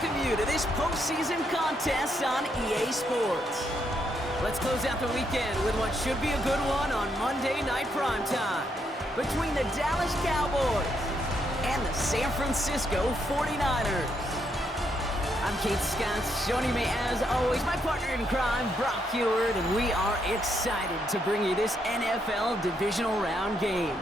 welcome you to this postseason contest on EA Sports. Let's close out the weekend with what should be a good one on Monday Night Primetime between the Dallas Cowboys and the San Francisco 49ers. I'm Kate Scott, joining me as always, my partner in crime, Brock Heward, and we are excited to bring you this NFL Divisional Round game.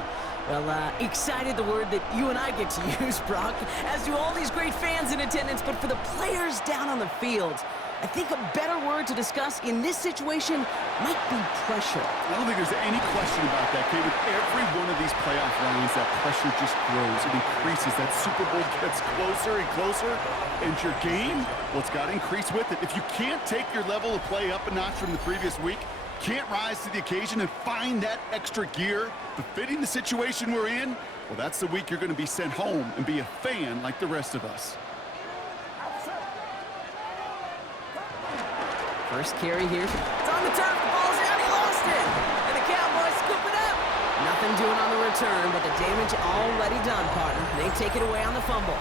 Well, excited, the word that you and I get to use, Brock, as do all these great fans in attendance, but for the players down on the field, I think a better word to discuss in this situation might be pressure. I don't think there's any question about that, Kate. With every one of these playoff rounds, that pressure just grows. It increases. That Super Bowl gets closer and closer. And your game, well, it's got to increase with it. If you can't take your level of play up a notch from the previous week, can't rise to the occasion and find that extra gear befitting the situation we're in, well, that's the week you're going to be sent home and be a fan like the rest of us. First carry here. It's on the turf. The ball's out. He lost it. And the Cowboys scoop it up. Nothing doing on the return, but the damage already done, partner. They take it away on the fumble.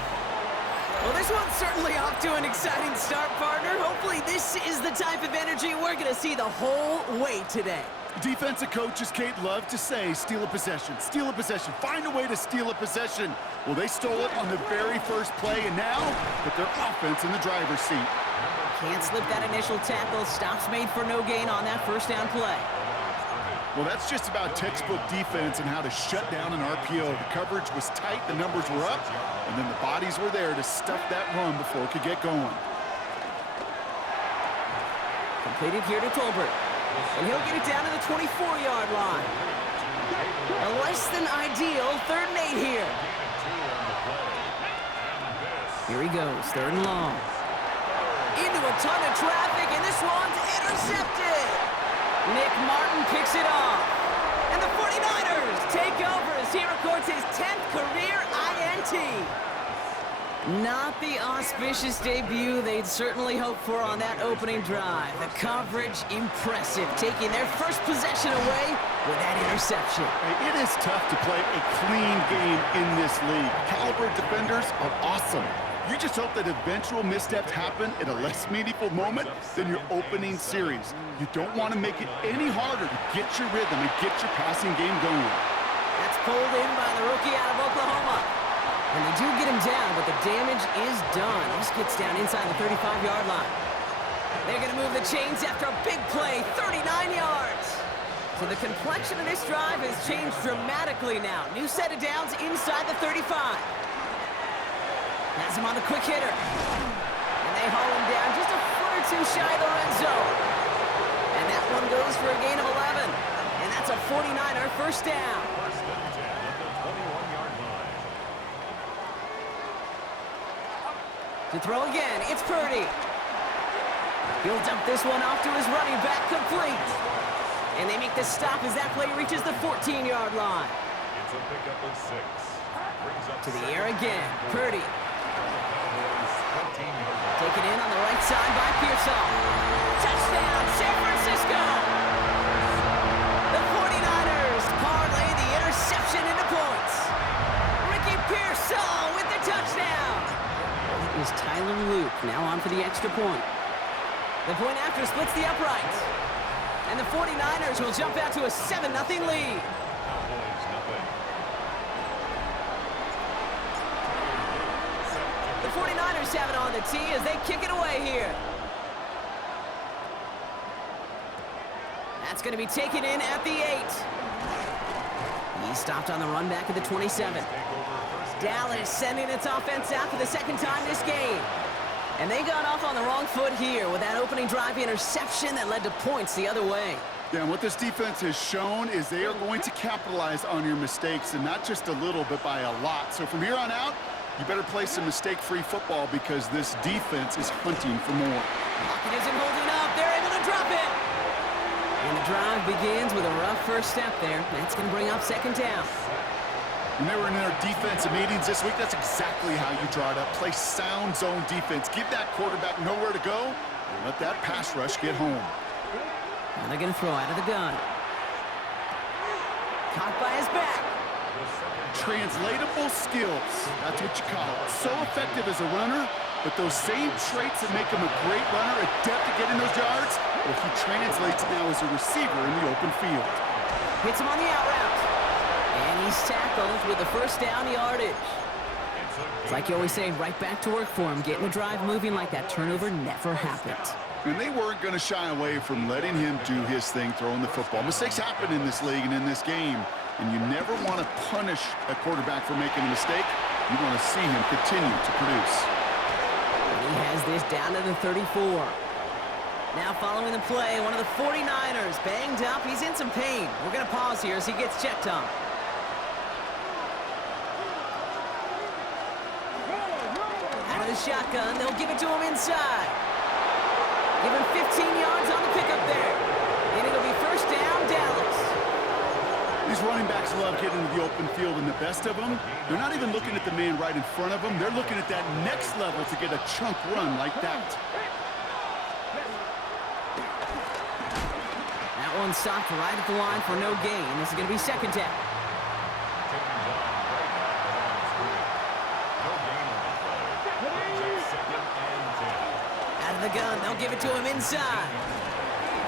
Well, this one's certainly off to an exciting start, partner. Hopefully this is the type of energy we're going to see the whole way today. Defensive coaches, Kate, love to say, steal a possession, find a way to steal a possession. Well, they stole it on the very first play, and now put their offense in the driver's seat. Can't slip that initial tackle. Stops made for no gain on that first down play. Well, that's just about textbook defense and how to shut down an RPO. The coverage was tight, the numbers were up, and then the bodies were there to stuff that run before it could get going. Completed here to Tolbert. And he'll get it down to the 24-yard line. A less than ideal 3rd and 8 here. Here he goes, 3rd and long. Into a ton of traffic, and this one's intercepted. Nick Martin picks it off. And the 49ers take over as he records his 10th career INT. Not the auspicious debut they'd certainly hoped for on that opening drive. The coverage, impressive, taking their first possession away with that interception. It is tough to play a clean game in this league. Caliber defenders are awesome. You just hope that eventual missteps happen at a less meaningful moment than your opening series. You don't want to make it any harder to get your rhythm and get your passing game going. That's pulled in by the rookie out of Oklahoma. And they do get him down, but the damage is done. This gets down inside the 35-yard line. They're going to move the chains after a big play, 39 yards. So the complexion of this drive has changed dramatically now. New set of downs inside the 35. Has him on the quick hitter. And they haul him down just a foot or two shy of the red zone. And that one goes for a gain of 11. And that's a 49er first down. To throw again, it's Purdy. He'll dump this one off to his running back, complete. And they make the stop as that play reaches the 14-yard line. It's a pickup of 6. To the air again, Purdy. Taken in on the right side by Pearsall. Touchdown, San Francisco! The 49ers parlay the interception into points. Ricky Pearsall with the touchdown. It is Tyler Luke now on for the extra point. The point after splits the uprights. And the 49ers will jump out to a 7-0 lead. The 49ers have it on the tee as they kick it away here. That's going to be taken in at the 8. He stopped on the run back at the 27. Dallas sending its offense out for the second time this game. And they got off on the wrong foot here with that opening drive interception that led to points the other way. Yeah, and what this defense has shown is they are going to capitalize on your mistakes, and not just a little, but by a lot. So from here on out, you better play some mistake-free football because this defense is hunting for more. Lockett isn't holding up. They're able to drop it. And the drive begins with a rough first step there. That's going to bring up second down. When they were in their defensive meetings this week, that's exactly how you draw it up. Play sound zone defense. Give that quarterback nowhere to go and let that pass rush get home. Now they're going to throw out of the gun. Caught by his back. Translatable skills. That's what you call it. So effective as a runner, But those same traits that make him a great runner, adept at getting those yards, well, he translates now as a receiver in the open field. Hits him on the out route. And he's tackled with the first down yardage. It's like you always say, right back to work for him. Getting the drive moving like that turnover never happened. And they weren't going to shy away from letting him do his thing, throwing the football. Mistakes happen in this league and in this game, and you never want to punish a quarterback for making a mistake. You want to see him continue to produce. And he has this down to the 34. Now following the play, one of the 49ers banged up. He's in some pain. We're going to pause here as he gets checked on. Out of the shotgun, they'll give it to him inside. Give him 15 yards on the pickup there. And it'll be first down, Dallas. These running backs love getting into the open field, and the best of them, they're not even looking at the man right in front of them. They're looking at that next level to get a chunk run like that. That one stopped right at the line for no gain. This is going to be second down. Out of the gun, they'll give it to him inside.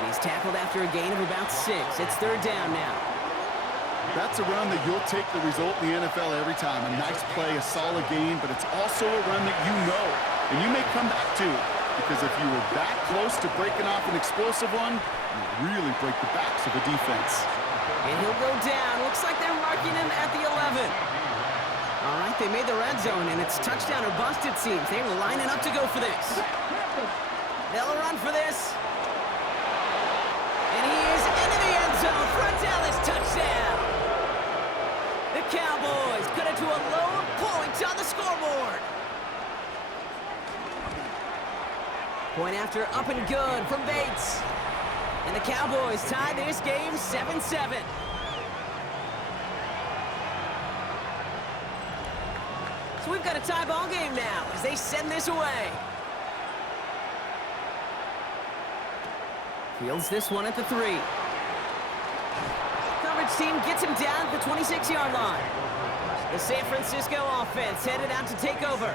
He's tackled after a gain of about 6. It's third down now. That's a run that you'll take the result in the NFL every time. A nice play, a solid game, but it's also a run that you know, and you may come back to, because if you were that close to breaking off an explosive one, you really break the backs of the defense. And he'll go down. Looks like they're marking him at the 11. All right, they made the red zone, and it's touchdown or bust, it seems. They were lining up to go for this. They'll run for this. And he is into the end zone for a Dallas touchdown. The Cowboys cut it to a low point on the scoreboard. Point after up and good from Bates. And the Cowboys tie this game 7-7. So we've got a tie ball game now as they send this away. Fields this one at the 3. Coverage team gets him down at the 26-yard line. The San Francisco offense headed out to take over.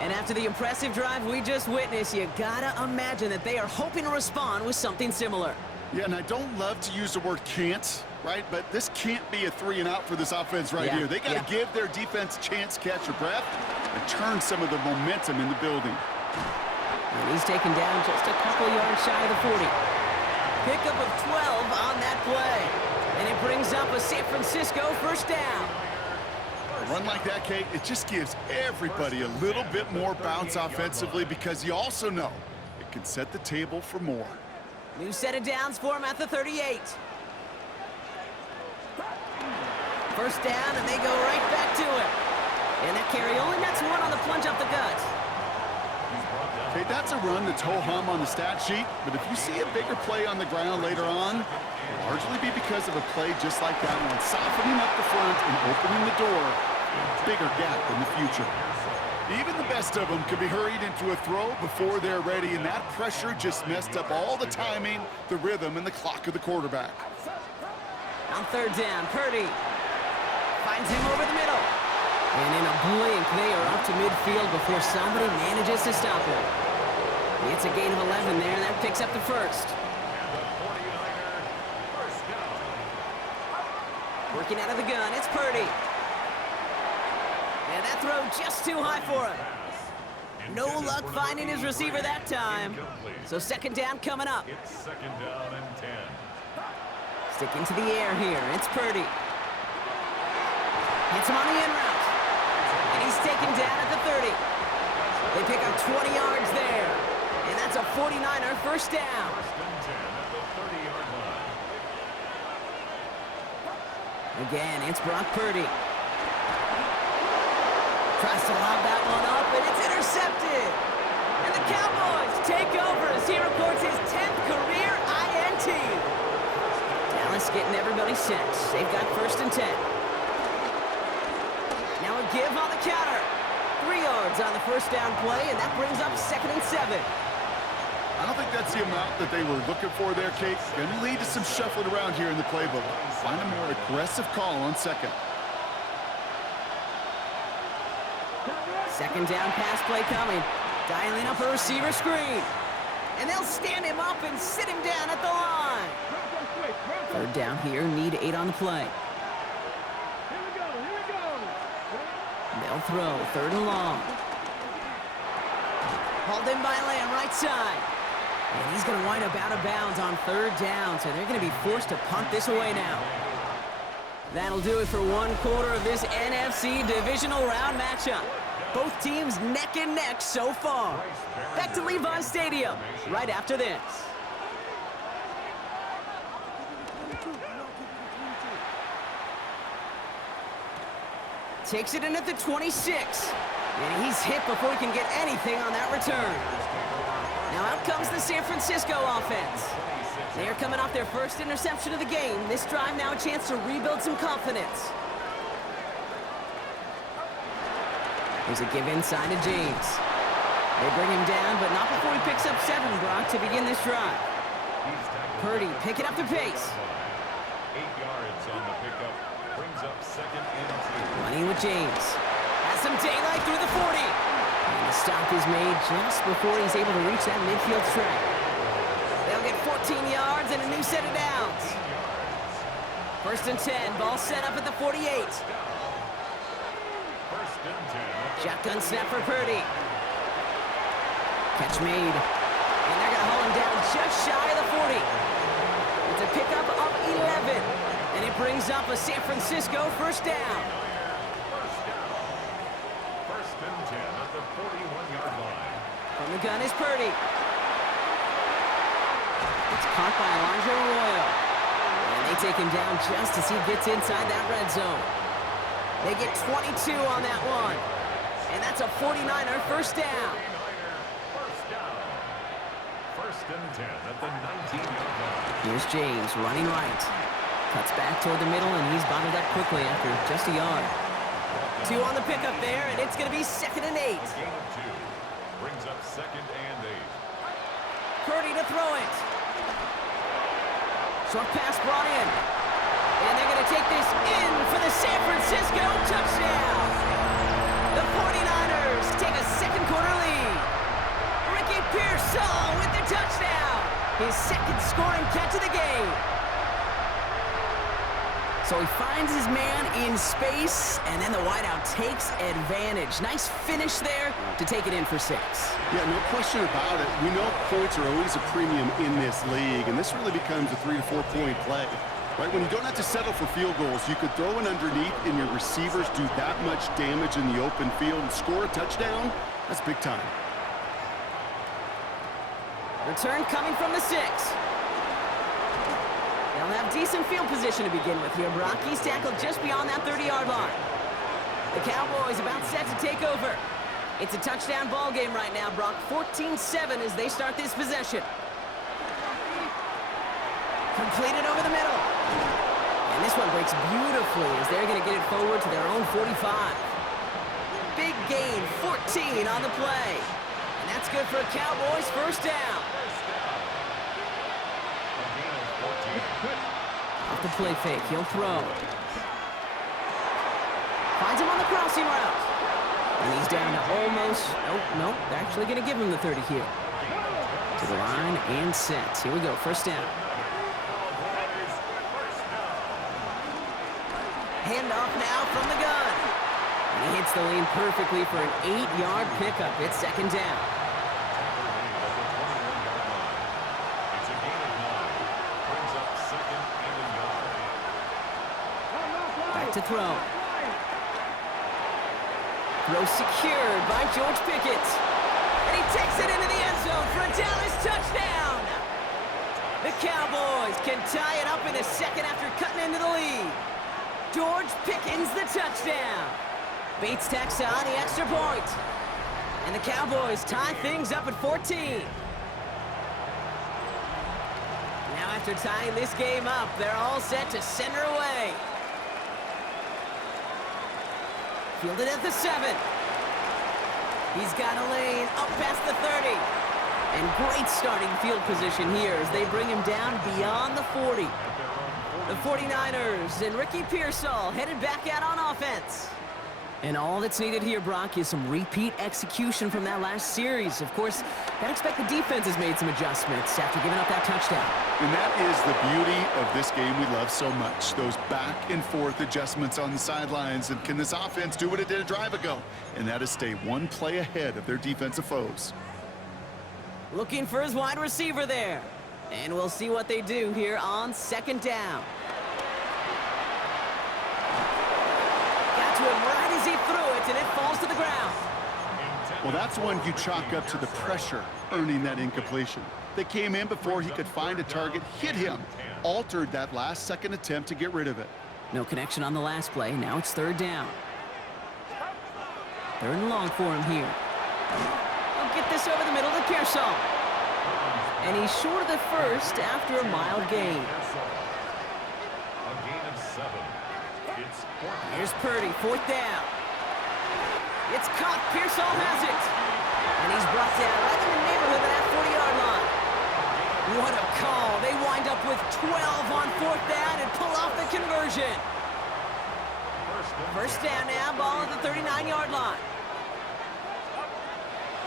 And after the impressive drive we just witnessed, you gotta imagine that they are hoping to respond with something similar. Yeah, and I don't love to use the word can't, right? But this can't be a 3 and out for this offense right here. They got to give their defense a chance to catch their breath and turn some of the momentum in the building. And he's taken down just a couple yards shy of the 40. Pickup of 12 on that play. And it brings up a San Francisco first down. A run like that, Kate, it just gives everybody a little bit more bounce offensively because you also know it can set the table for more. New set of downs for him at the 38. First down, and they go right back to it. And that carry only nets one on the plunge up the gut. Okay, that's a run that's ho-hum on the stat sheet, but if you see a bigger play on the ground later on, it'll largely be because of a play just like that one, softening up the front and opening the door, a bigger gap in the future. Even the best of them could be hurried into a throw before they're ready, and that pressure just messed up all the timing, the rhythm, and the clock of the quarterback. On third down, Purdy finds him over the middle. And in a blink, they are up to midfield before somebody manages to stop him. It's a gain of 11 there, and that picks up the first. Working out of the gun, it's Purdy. And that throw just too high for him. No luck finding his receiver that time. So second down coming up. It's second down and 10. Sticking to the air here, it's Purdy. Hits him on the in route. And he's taken down at the 30. They pick up 20 yards there. And that's a 49er first down. First and 10 at the 30-yard line. Again, it's Brock Purdy. Tries to lob that one up, and it's intercepted. And the Cowboys take over as he records his 10th career INT. Dallas getting everybody set. They've got first and 10. Now a give on the counter. 3 yards on the first down play, and that brings up second and 7. I don't think that's the amount that they were looking for there, Kate. Going to lead to some shuffling around here in the playbook. Find a more aggressive call on second. Second down pass play coming. Dialing up a receiver screen. And they'll stand him up and sit him down at the line. Third down here, need 8 on the play. They'll throw, 3rd and long. Hauled in by Lamb, right side. And he's going to wind up out of bounds on 3rd down, so they're going to be forced to punt this away now. That'll do it for one quarter of this NFC Divisional Round matchup. Both teams neck and neck so far. Back to Levi Stadium right after this. Takes it in at the 26. And he's hit before he can get anything on that return. Now out comes the San Francisco offense. They are coming off their first interception of the game. This drive now a chance to rebuild some confidence. Here's a give inside to James. They bring him down, but not before he picks up 7, Brock, to begin this drive. Purdy picking up the pace. 8 yards on the pickup. Brings up 2nd and 2. Running with James. Has some daylight through the 40. And the stop is made just before he's able to reach that midfield track. They'll get 14 yards and a new set of downs. 1st and 10. Ball set up at the 48. Shotgun snap for Purdy. Catch made. And they're going to haul him down just shy of the 40. It's a pickup of 11. And it brings up a San Francisco 1st down. 1st and 10 at the 41-yard line. From the gun is Purdy. It's caught by Elijah Arroyo. And they take him down just as he gets inside that red zone. They get 22 on that one. And that's a 49er 1st down. 1st and 10 at the 19-yard line. Here's James running right. Cuts back toward the middle, and he's bottled up quickly after just a yard. 2 on the pickup there, and it's going to be 2nd and 8. A gain of 2. Brings up 2nd and 8. Purdy to throw it. Short pass brought in. And they're going to take this in for the San Francisco touchdown. The 49ers take a 2nd quarter lead. Ricky Pearsall with the touchdown. His 2nd scoring catch of the game. So he finds his man in space, and then the wideout takes advantage. Nice finish there to take it in for 6. Yeah, no question about it. We know points are always a premium in this league, and this really becomes a 3 to 4 point play. Right, when you don't have to settle for field goals, you could throw it underneath and your receivers do that much damage in the open field and score a touchdown. That's big time. Return coming from the 6. They'll have decent field position to begin with here. Brock, he's tackled just beyond that 30-yard line. The Cowboys about set to take over. It's a touchdown ball game right now, Brock. 14-7 as they start this possession. Completed over the middle. And this one breaks beautifully as they're going to get it forward to their own 45. Big gain, 14 on the play. And that's good for a Cowboys 1st down. Off the play fake, he'll throw. Finds him on the crossing route. And he's down to almost, nope, they're actually going to give him the 30 here. To the line and set. Here we go, 1st down. Handoff now from the gun. And he hits the lane perfectly for an 8-yard pickup. It's 2nd down. Back to throw. Throw secured by George Pickett. And he takes it into the end zone for a Dallas touchdown. The Cowboys can tie it up in the 2nd after cutting into the lead. George Pickens the touchdown. Bates tacks on the extra point. And the Cowboys tie things up at 14. Now after tying this game up, they're all set to send her away. Fielded at the 7. He's got a lane up past the 30. And great starting field position here as they bring him down beyond the 40. The 49ers and Ricky Pearsall headed back out on offense. And all that's needed here, Brock, is some repeat execution from that last series. Of course, I expect the defense has made some adjustments after giving up that touchdown. And that is the beauty of this game we love so much. Those back and forth adjustments on the sidelines. And can this offense do what it did a drive ago? And that is stay one play ahead of their defensive foes. Looking for his wide receiver there. And we'll see what they do here on second down. Got to him right as he threw it, and it falls to the ground. Well, that's one you chalk up to the pressure earning that incompletion. They came in before he could find a target, hit him, altered that last-second attempt to get rid of it. No connection on the last play. Now it's third down. Third and long for him here. He'll get this over the middle to Pearsall. And he's short of the first after a mild gain. A gain of 7. It's Here's Purdy, fourth down. It's caught. Pearsall has it. And he's brought down right in the neighborhood of that 40-yard line. What a call. They wind up with 12 on fourth down and pull off the conversion. First down now, ball at the 39-yard line.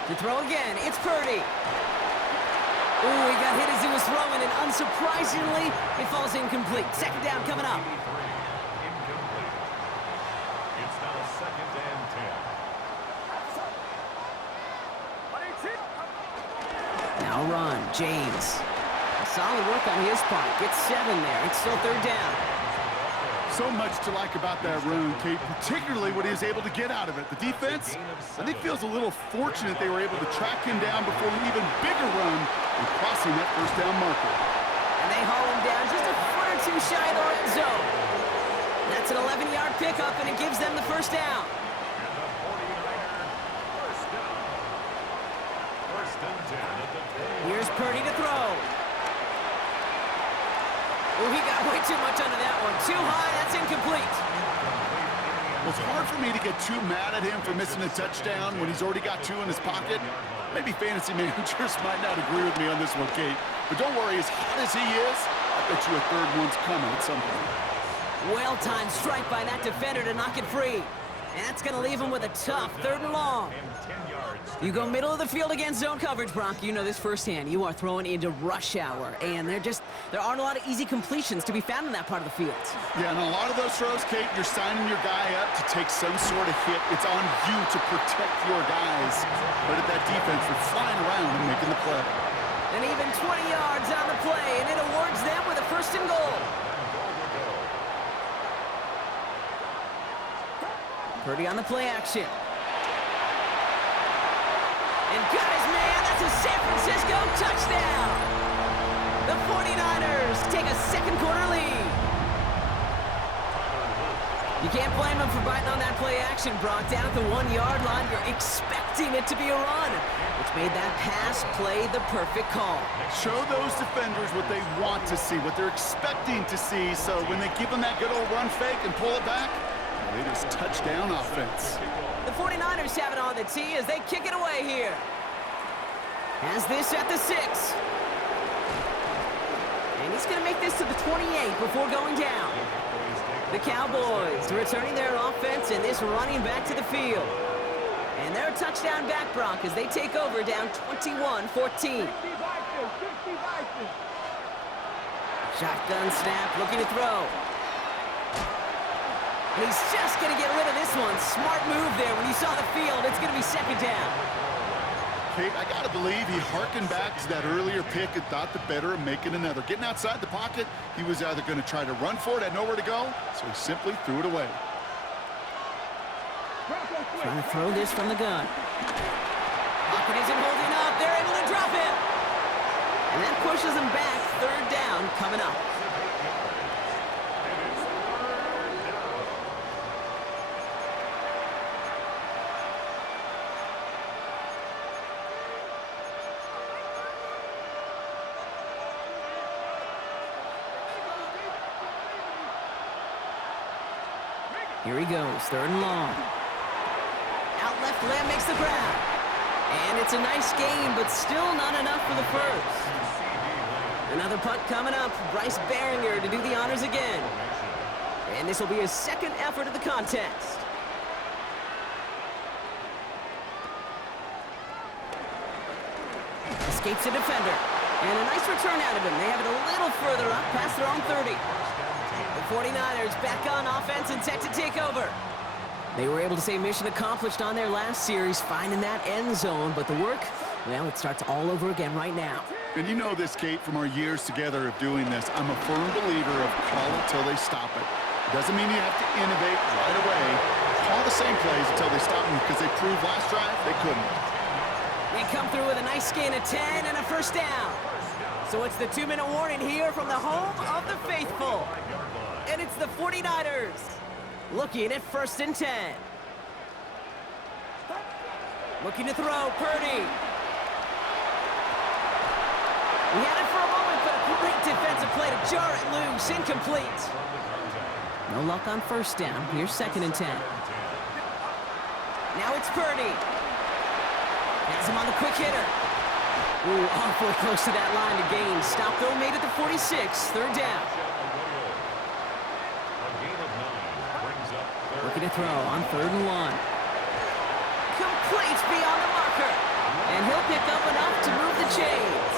To throw again, it's Purdy. Ooh, he got hit as he was throwing, and unsurprisingly, it falls incomplete. Second down coming up. incomplete. It's now second and 10. Now run, James. Solid work on his part. Gets 7 there. It's still third down. So much to like about that run, Kate, particularly what he was able to get out of it. The defense, I think, feels a little fortunate they were able to track him down before an even bigger run and crossing that first down marker. And they haul him down just a foot or two shy of the red zone. That's an 11-yard pickup, and it gives them the first down. And the 49er, first down. First and 10 at the 20. Here's Purdy to throw. Oh, he got way too much under that one. Too high, that's incomplete. Well, it's hard for me to get too mad at him for missing a touchdown when he's already got 2 in his pocket. Maybe fantasy managers might not agree with me on this one, Kate. But don't worry, as hot as he is, I bet you a third one's coming at some point. Well-timed strike by that defender to knock it free. And that's going to leave him with a tough third and long. And 10 yards. You go middle of the field against zone coverage, Brock. You know this firsthand. You are throwing into rush hour, and there aren't a lot of easy completions to be found in that part of the field. Yeah, and a lot of those throws, Kate, you're signing your guy up to take some sort of hit. It's on you to protect your guys. But at that defense, they're flying around and making the play. And even 20 yards on the play, and it awards them with a first and goal. Purdy on the play action. And guys, man, that's a San Francisco touchdown. The 49ers take a second quarter lead. You can't blame them for biting on that play action, Brock. Down at the 1-yard line, you're expecting it to be a run, which made that pass play the perfect call. Show those defenders what they want to see, what they're expecting to see, so when they give them that good old run fake and pull it back, it is touchdown offense. The 49ers have it on the tee as they kick it away here. Has this at the 6. And he's going to make this to the 28 before going down. The Cowboys returning their offense and this running back to the field. And they're a touchdown back, Brock, as they take over down 21-14. Shotgun snap, looking to throw. And he's just going to get rid of this one. Smart move there. When you saw the field, it's going to be second down. Kate, I got to believe he harkened back to that earlier pick and thought the better of making another. Getting outside the pocket, he was either going to try to run for it, had nowhere to go, so he simply threw it away. Trying to throw this from the gun. Pocket isn't holding up. They're able to drop it. And that pushes him back. Third down coming up. Here he goes, third and long. Out left, Lamb makes the grab. And it's a nice gain, but still not enough for the first. Another punt coming up. Bryce Behringer to do the honors again. And this will be his second effort of the contest. Escapes a defender. And a nice return out of him. They have it a little further up past their own 30. The 49ers back on offense and set to take over. They were able to say mission accomplished on their last series, finding that end zone. But the work, well, it starts all over again right now. And you know this, Kate, from our years together of doing this. I'm a firm believer of call it till they stop it. Doesn't mean you have to innovate right away. Call the same plays until they stop them, because they proved last drive they couldn't. They come through with a nice gain of 10 and a first down. So it's the 2-minute warning here from the home of the faithful. And it's the 49ers looking at 1st and 10. Looking to throw, Purdy. He had it for a moment, but a great defensive play to jar it loose. Incomplete. No luck on 1st down. Here's 2nd and 10. Now it's Purdy. Has him on the quick hitter. Ooh, awfully close to that line to gain. Stop though, made it to 46. 3rd down. Looking to throw on 3rd and 1. Complete beyond the marker. And he'll pick up enough to move the chains.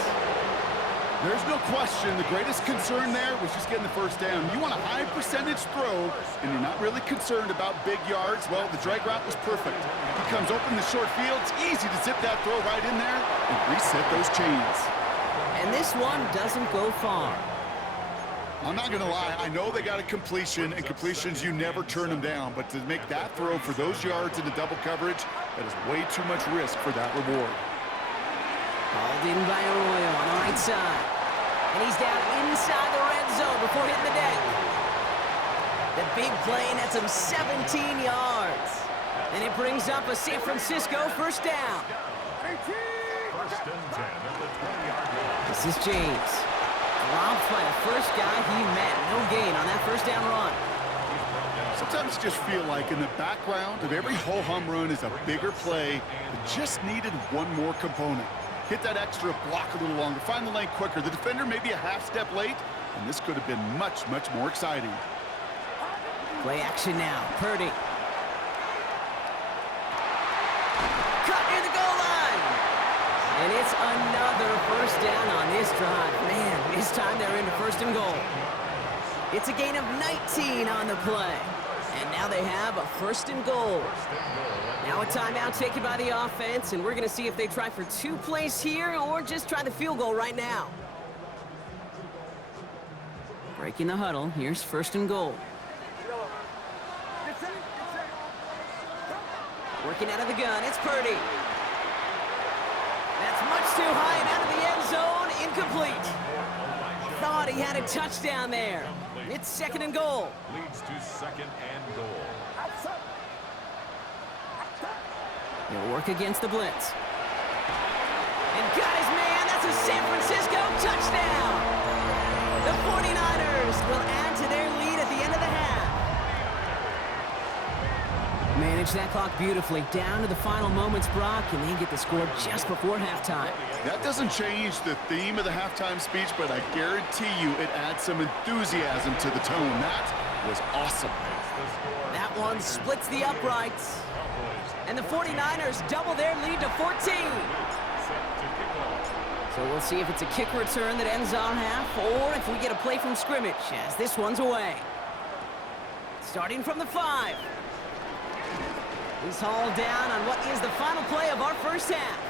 There's no question the greatest concern there was just getting the 1st down. You want a high percentage throw, and you're not really concerned about big yards. Well, the drag route was perfect. He comes open the short field. It's easy to zip that throw right in there and reset those chains. And this one doesn't go far. I'm not going to lie. I know they got a completion, and completions, you never turn them down. But to make that throw for those yards into double coverage, that is way too much risk for that reward. Called in by Arroyo on the right side. And he's down inside the red zone before hitting the deck. The big play nets him 17 yards. And it brings up a San Francisco 1st down. 1st and 10 at the 20-yard line. This is James. Dropped by the first guy he met. No gain on that 1st down run. Sometimes you just feel like in the background of every ho-hum run is a bigger play that just needed one more component. Hit that extra block a little longer, find the lane quicker. The defender may be a half step late, and this could have been much, much more exciting. Play action now. Purdy. Cut near the goal line. And it's another 1st down on this drive. Man, this time they're into 1st and goal. It's a gain of 19 on the play. And now they have a 1st and goal. Now a timeout taken by the offense, and we're going to see if they try for 2 plays here or just try the field goal right now. Breaking the huddle. Here's 1st and goal. Working out of the gun. It's Purdy. That's much too high and out of the end zone. Incomplete. Thought he had a touchdown there. It's 2nd and goal. Leads to 2nd and goal. He'll work against the blitz. And got his man. That's a San Francisco touchdown. The 49ers will add to their lead at the end of the half. Manage that clock beautifully. Down to the final moments, Brock, and they get the score just before halftime. That doesn't change the theme of the halftime speech, but I guarantee you it adds some enthusiasm to the tone. That was awesome. That one splits the uprights. And the 49ers double their lead to 14. So we'll see if it's a kick return that ends our half, or if we get a play from scrimmage, as this one's away. Starting from the 5. He's hauled down on what is the final play of our 1st half.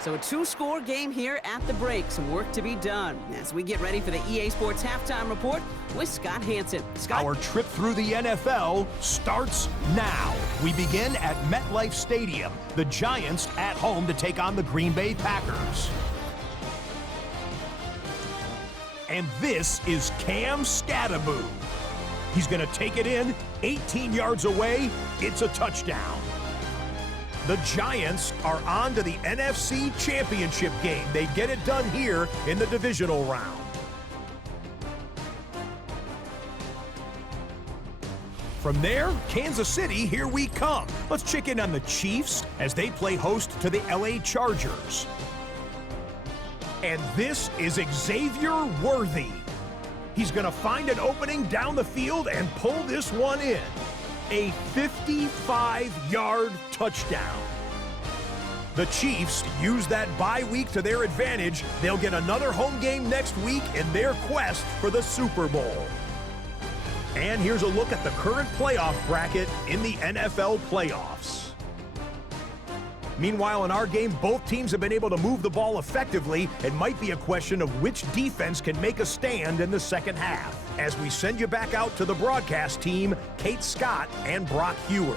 So a 2-score game here at the break. Some work to be done as we get ready for the EA Sports Halftime Report with Scott Hansen. Scott? Our trip through the NFL starts now. We begin at MetLife Stadium. The Giants at home to take on the Green Bay Packers. And this is Cam Scattaboo. He's going to take it in, 18 yards away. It's a touchdown. The Giants are on to the NFC Championship game. They get it done here in the divisional round. From there, Kansas City, here we come. Let's check in on the Chiefs as they play host to the LA Chargers. And this is Xavier Worthy. He's going to find an opening down the field and pull this one in. A 55-yard touchdown. The Chiefs use that bye week to their advantage. They'll get another home game next week in their quest for the Super Bowl. And here's a look at the current playoff bracket in the NFL playoffs. Meanwhile, in our game, both teams have been able to move the ball effectively. It might be a question of which defense can make a stand in the second half. As we send you back out to the broadcast team, Kate Scott and Brock Heward.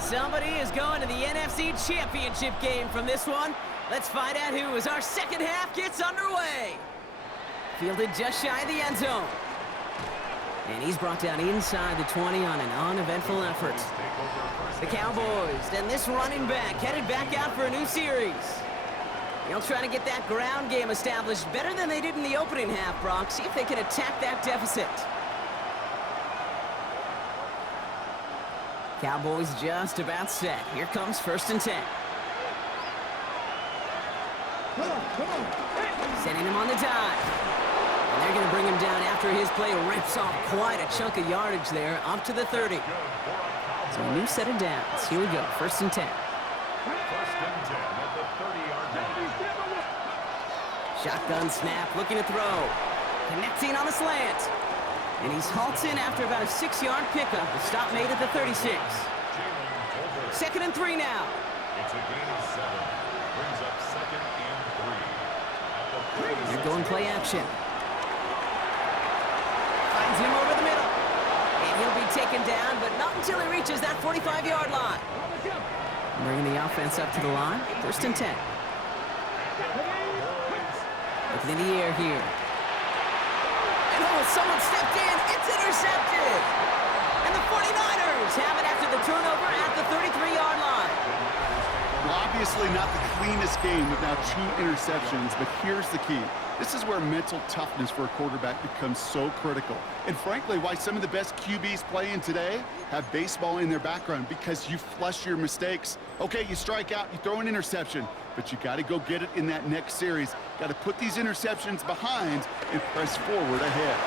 Somebody is going to the NFC Championship game from this one. Let's find out who as our second half gets underway. Fielded just shy of the end zone. And he's brought down inside the 20 on an uneventful effort. The Cowboys and this running back headed back out for a new series. They'll try to get that ground game established better than they did in the opening half, Brock. See if they can attack that deficit. Cowboys just about set. Here comes 1st and 10. Sending him on the dive. And they're going to bring him down after his play rips off quite a chunk of yardage there, up to the 30. So a new set of downs. Here we go, 1st and 10. Shotgun snap, looking to throw. Connecting on the slant. And he's halted after about a 6-yard pickup. The stop made at the 36. 2nd and 3 now. It's a gain of 7. Brings up 2nd and 3. They're going play action. Finds him over the middle. And he'll be taken down, but not until he reaches that 45-yard line. Bringing the offense up to the line. 1st and 10. Looking in the air here. And oh, someone stepped in. It's intercepted. And the 49ers have it after the turnover at the 33-yard line. Well, obviously not the cleanest game with now 2 interceptions, but here's the key. This is where mental toughness for a quarterback becomes so critical. And frankly, why some of the best QBs playing today have baseball in their background, because you flush your mistakes. Okay, you strike out, you throw an interception, but you got to go get it in that next series. Got to put these interceptions behind and press forward ahead.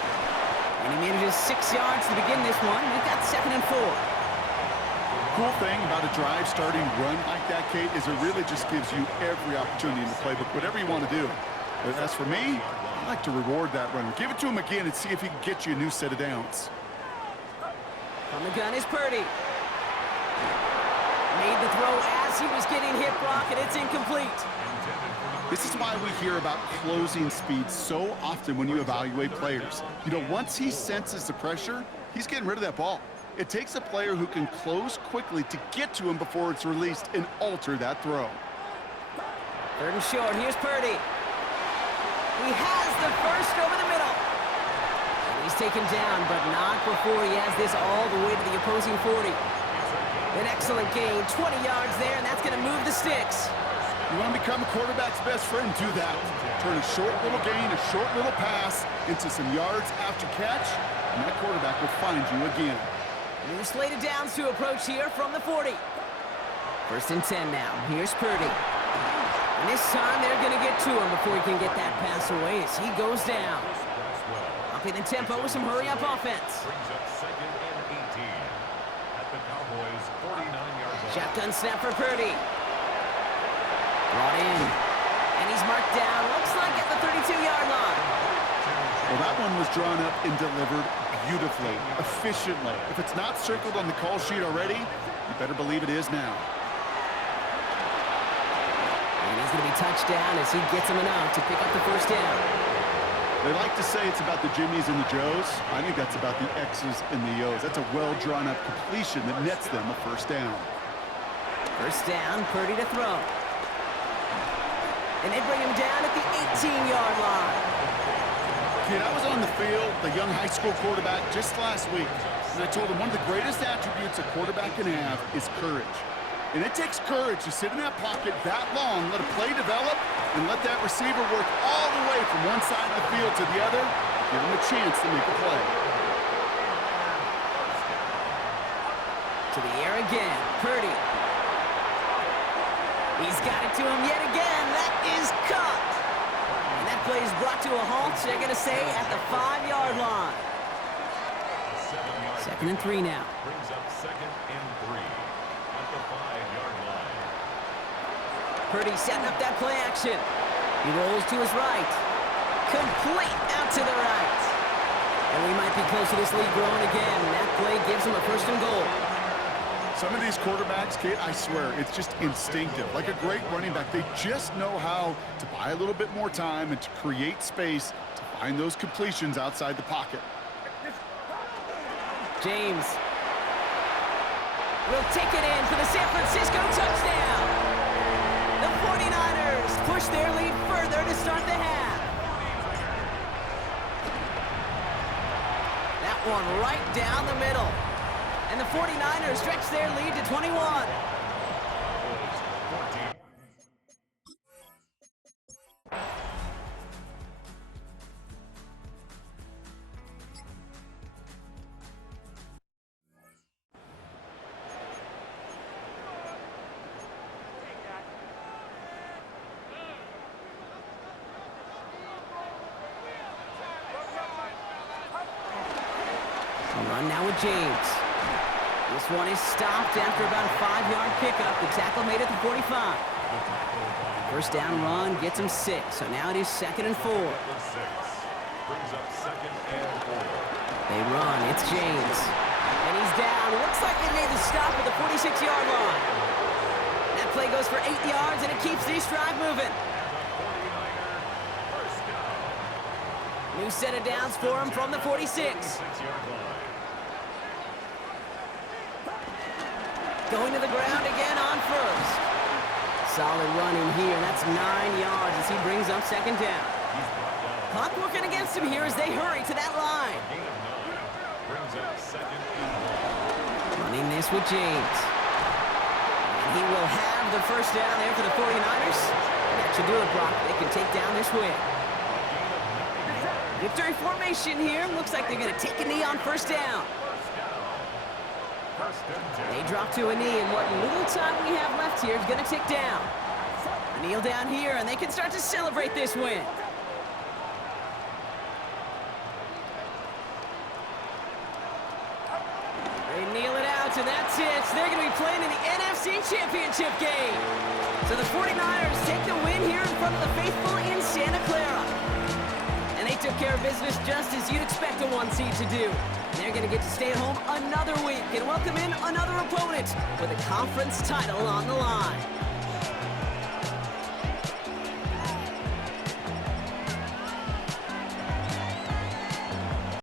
And he manages 6 yards to begin this one. We've got 2nd and 4. Cool thing about a drive starting run like that, Kate, is it really just gives you every opportunity in the playbook, whatever you want to do. But as for me, I like to reward that runner. Give it to him again and see if he can get you a new set of downs. From the gun is Purdy. Made the throw as he was getting hit, Brock, and it's incomplete. This is why we hear about closing speed so often when you evaluate players. You know, once he senses the pressure, he's getting rid of that ball. It takes a player who can close quickly to get to him before it's released and alter that throw. 3rd and short. Here's Purdy. He has the first over the middle. And he's taken down, but not before he has this all the way to the opposing 40. An excellent gain, 20 yards there, and that's going to move the sticks. You want to become a quarterback's best friend? Do that. Turn a short little gain, a short little pass into some yards after catch, and that quarterback will find you again. New slate of downs to approach here from the 40. 1st and 10 now. Here's Purdy. And this time they're going to get to him before he can get that pass away as he goes down. Upping the tempo with some hurry-up offense. Brings up 2nd and 18. At the Cowboys' 49-yard line. Shotgun snap for Purdy. Brought in. And he's marked down. Looks like at the 32-yard line. Well, that one was drawn up and delivered beautifully, efficiently. If it's not circled on the call sheet already, you better believe it is now. And he's going to be touched down as he gets him enough to pick up the 1st down. They like to say it's about the Jimmies and the Joes. I think that's about the X's and the O's. That's a well-drawn-up completion that nets them a 1st down. 1st down, Purdy to throw. And they bring him down at the 18-yard line. Kid, I was on the field, the young high school quarterback, just last week, and I told him one of the greatest attributes a quarterback can have is courage. And it takes courage to sit in that pocket that long, let a play develop, and let that receiver work all the way from one side of the field to the other, give him a chance to make a play. To the air again, Purdy. He's got it to him yet again. That is caught. And that play is brought to a halt, so they're going to say at the 5-yard line. 2nd and 3 now. Brings up 2nd and 3 at the 5-yard line. Purdy setting up that play action. He rolls to his right. Complete out to the right. And we might be close to this lead growing again. That play gives him a 1st and goal. Some of these quarterbacks, Kate, I swear, it's just instinctive. Like a great running back, they just know how to buy a little bit more time and to create space to find those completions outside the pocket. James will take it in for the San Francisco touchdown. The 49ers push their lead further to start the half. That one right down the middle. And the 49ers stretch their lead to 21. Run now with James. This one is stopped after about a 5-yard pickup. The tackle made it to 45. 1st down run gets him 6. So now it is 2nd and 4. Brings up 2nd and 4. They run. It's James. And he's down. Looks like they made the stop at the 46-yard line. That play goes for 8 yards, and it keeps this drive moving. New set of downs for him from the 46. Going to the ground again on 1st. Solid run in here, and that's 9 yards as he brings up 2nd down. Clock working against him here as they hurry to that line. Running this with James. And he will have the 1st down there for the 49ers. And that should do it, Brock. They can take down this win. Victory formation here. Looks like they're going to take a knee on 1st down. They drop to a knee, and what little time we have left here is going to tick down. Kneel down here, and they can start to celebrate this win. They kneel it out, and that's it. So they're going to be playing in the NFC Championship game. So the 49ers take the win here in front of the faithful in Santa Clara. And they took care of business just as you'd expect a 1 seed to do. And they're going to get to stay at home another week and welcome in another opponent with a conference title on the line.